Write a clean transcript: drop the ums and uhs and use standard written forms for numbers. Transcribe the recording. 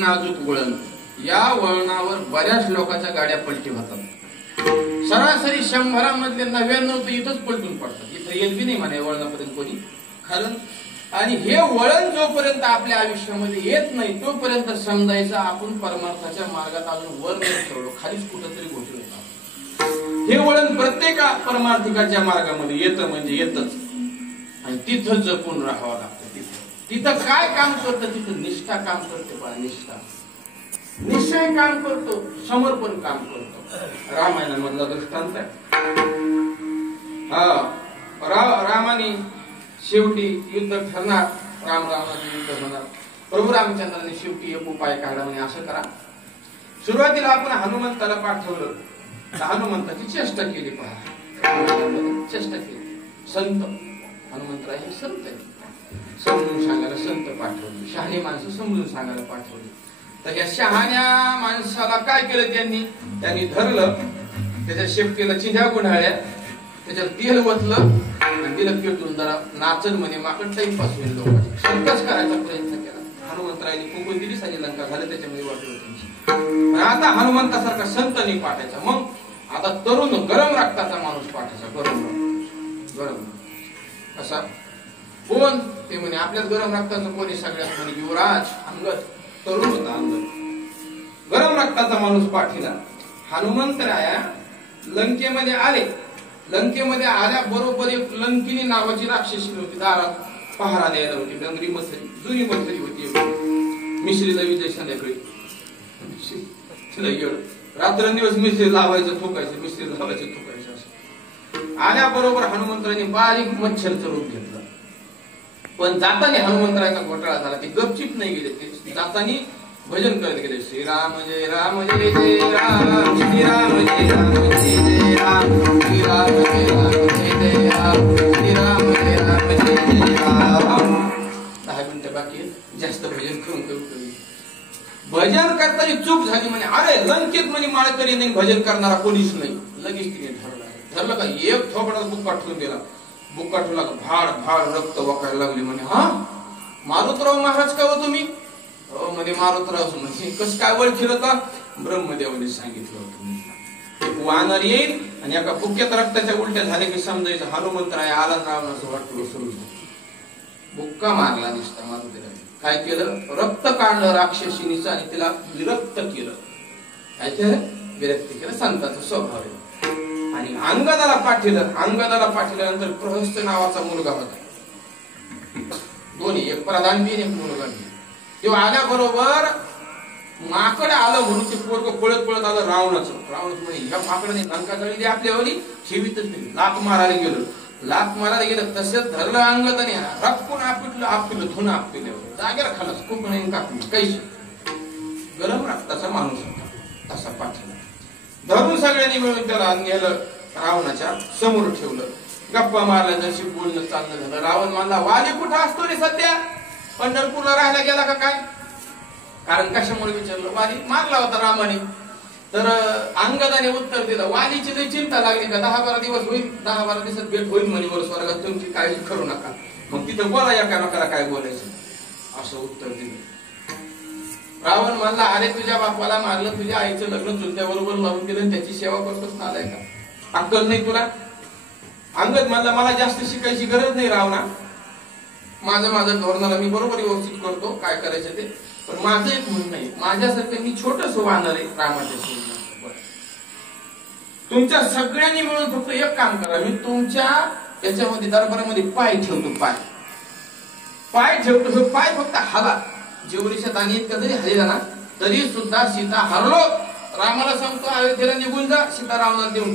नाजूक वळण, या वळणावर बऱ्याच लोकांच्या गाड्या पलटी होतात. सरासरी 100 मधले 99 तर इथंच पलटून पडतात. इथं येत बी नाही म्हणे वळणापर्यंत कोणी कारण. आणि हे वळण जोपर्यंत आपल्या आयुष्यामध्ये येत नाही तोपर्यंत समजायचं आपण परमार्थाच्या मार्गात अजून वर नाही ठेवलो, खालीच कुठंतरी गोठलो. हे वळण प्रत्येक परमार्थिकाच्या मार्गामध्ये येतं म्हणजे येतच. आणि तिथं जपून राहावं लागतं. तिथं काय काम करतं? तिथं निष्ठा काम करते. पहा, निष्ठा, निश्चय काम करतो, समर्पण काम करतो. रामायणामधला दृष्टांत आहे. रामाने शेवटी युद्ध ठरणार, रामाचं युद्ध होणार. प्रभू रामचंद्राने शेवटी एक उपाय काढला, म्हणजे असं करा. सुरुवातीला आपण हनुमंताला पाठवलं, हनुमंताची चेष्टा केली. पहा, चेष्टा केली. संत हनुमंतराय हे संत आहे, समजून सांगायला संत पाठवले. शहाणी माणसं समजून सांगायला पाठवली. तर या शहाण्या माणसाला काय केलं त्यांनी धरलं, त्याच्या शेपटीला चिंध्या गुंडाळल्या, त्याच्यावर तेल ओतलं आणि तिला पेटून जरा नाचन म्हणे माकड टाइमपास होईल लोकांची. संतच करायचा प्रयत्न केला. हनुमंतरायने फुंकून दिली, सानी लंका झालं, त्याच्यामध्ये वाटलं त्यांची. आता हनुमंतासारखा संत नाही पाठायचा. मग आता तरुण गरम रक्ताचा माणूस पाठायचा. गरम कसा कोण? ते म्हणे आपल्याच गरम रक्ताचं कोणी? सगळ्यात म्हणे युवराज अंगद. तरुण होता अंगद. गरम रक्ताचा माणूस पाठीला. हनुमंतराया लंकेमध्ये आले. लंकेमध्ये आल्याबरोबर एक लंकिनी नावाची राक्षसी होती, दारात पहारा द्यायला होती. डंगरी मथरी, जुनी मथरी होती. मिश्रीला विजय संध्याकाळी रात्रंदिवस मिश्री लावायचं, थुकायचं, मिश्री लावायचं, थुकायचं असं. आल्याबरोबर हनुमंतराने बारीक मच्छरचं रूप घेतलं. पण जाताना हनुमंतराचा घोटाळा झाला. ते गपचिप नाही गेले, ते जाताना भजन करत गेले. श्रीराम जय राम जय जय राम, श्रीराम जय राम जय जय राम, श्रीराम जय राम जय जय राम, श्रीराम जय राम जय जय राम. 10 मिनिटं बाकी, जास्त भजन करून करू. भजन करताना चूक झाली म्हणे. अरे लंकेत म्हणे माळकरी नाही, भजन करणारा कोणीच नाही. लगेच तिने धरलं का एक थोपडा बुक्का ठेवून दिला. बुक्का ठेवला का भाड भाड रक्त वाकायला लागली. म्हणे हा मारुतराव महाराज का हो तुम्ही? हो म्हणे मारुतराव. म्हणजे कस काय ओळखील होता? ब्रह्मदेवाने सांगितलं होतं. वानर येईल आणि एका बुक्क्यात रक्ताच्या उलट्या झाल्या की समजायचं हनुमंतराय आला रावणाचं वाटलं सुरू. बुक्का मारला दिसता माझं तिला. काय केलं? रक्त काढलं राक्षसिनीचं आणि तिला विरक्त केलं. काय केलं? विरक्त केलं. संताचा स्वभाव आहे. आणि अंगदाला पाठवलं. अंगदाला पाठवल्यानंतर प्रहस्त नावाचा मुलगा होता. दोन्ही, एक प्रधान बी एक मुलगा बी. तेव्हा आल्याबरोबर माकड आलं म्हणून ते पोरग पळत पळत आलं रावणाचं. रावणाचं म्हणे ह्या माकडाने लंका जळली आपल्या वली ठेवीतच नाही. लाख मारायला गेलो. लाख मारायला गेलं तसंच धरलं अंगदाने. रक्कून आपलं धुणं आपलं जागेला खालास कुंपण कापली. कैस गरम रक्ताचा माणूस होता. तसा पाठवला. धरून सगळ्यांनी मिळून त्याला नेलं रावणाच्या समोर ठेवलं. गप्पा मारल्या जशी बोलणं चाललं झालं. रावण म्हणला वाली कुठं असतो रे सध्या? पंढरपूरला राहायला गेला का काय? कारण कशामुळे विचारलं? वाली मारला होता रामाने. तर अंगदाने उत्तर दिलं वालीची लई चिंता लागली का 10-12 दिवस होईल. 10-12 दिवसात भेट होईल म्हणे वर स्वर्गात. तुमची काळजी करू नका. मग तिथं बोला एका नकाला काय बोलायचं असं उत्तर दिलं. रावण म्हणला अरे तुझ्या बापाला मारलं, तुझ्या आईचं लग्न चुलत्या बरोबर लावून दिलं, त्याची सेवा करतोच नालाय का? अक्कल नाही तुला? अंगद म्हणला मला जास्त शिकायची गरज नाही रावणा. माझं धोरणाला मी बरोबर व्यवस्थित करतो काय करायचं ते. पण माझं एक म्हणणं आहे, माझ्यासारखं मी छोटस वानर आहे रामाच्या सोबत. तुमच्या सगळ्यांनी मिळून फक्त एक काम करा. मी तुमच्या याच्यामध्ये दरबारामध्ये पाय ठेवतो. पाय ठेवतो. पाय फक्त हला. जेवढीच्या दाणी इतका जरी हलेला ना तरी सुद्धा सीता हरलो. रामाला सांगतो अयोध्येला निघून जा. सीता रावणाला देऊन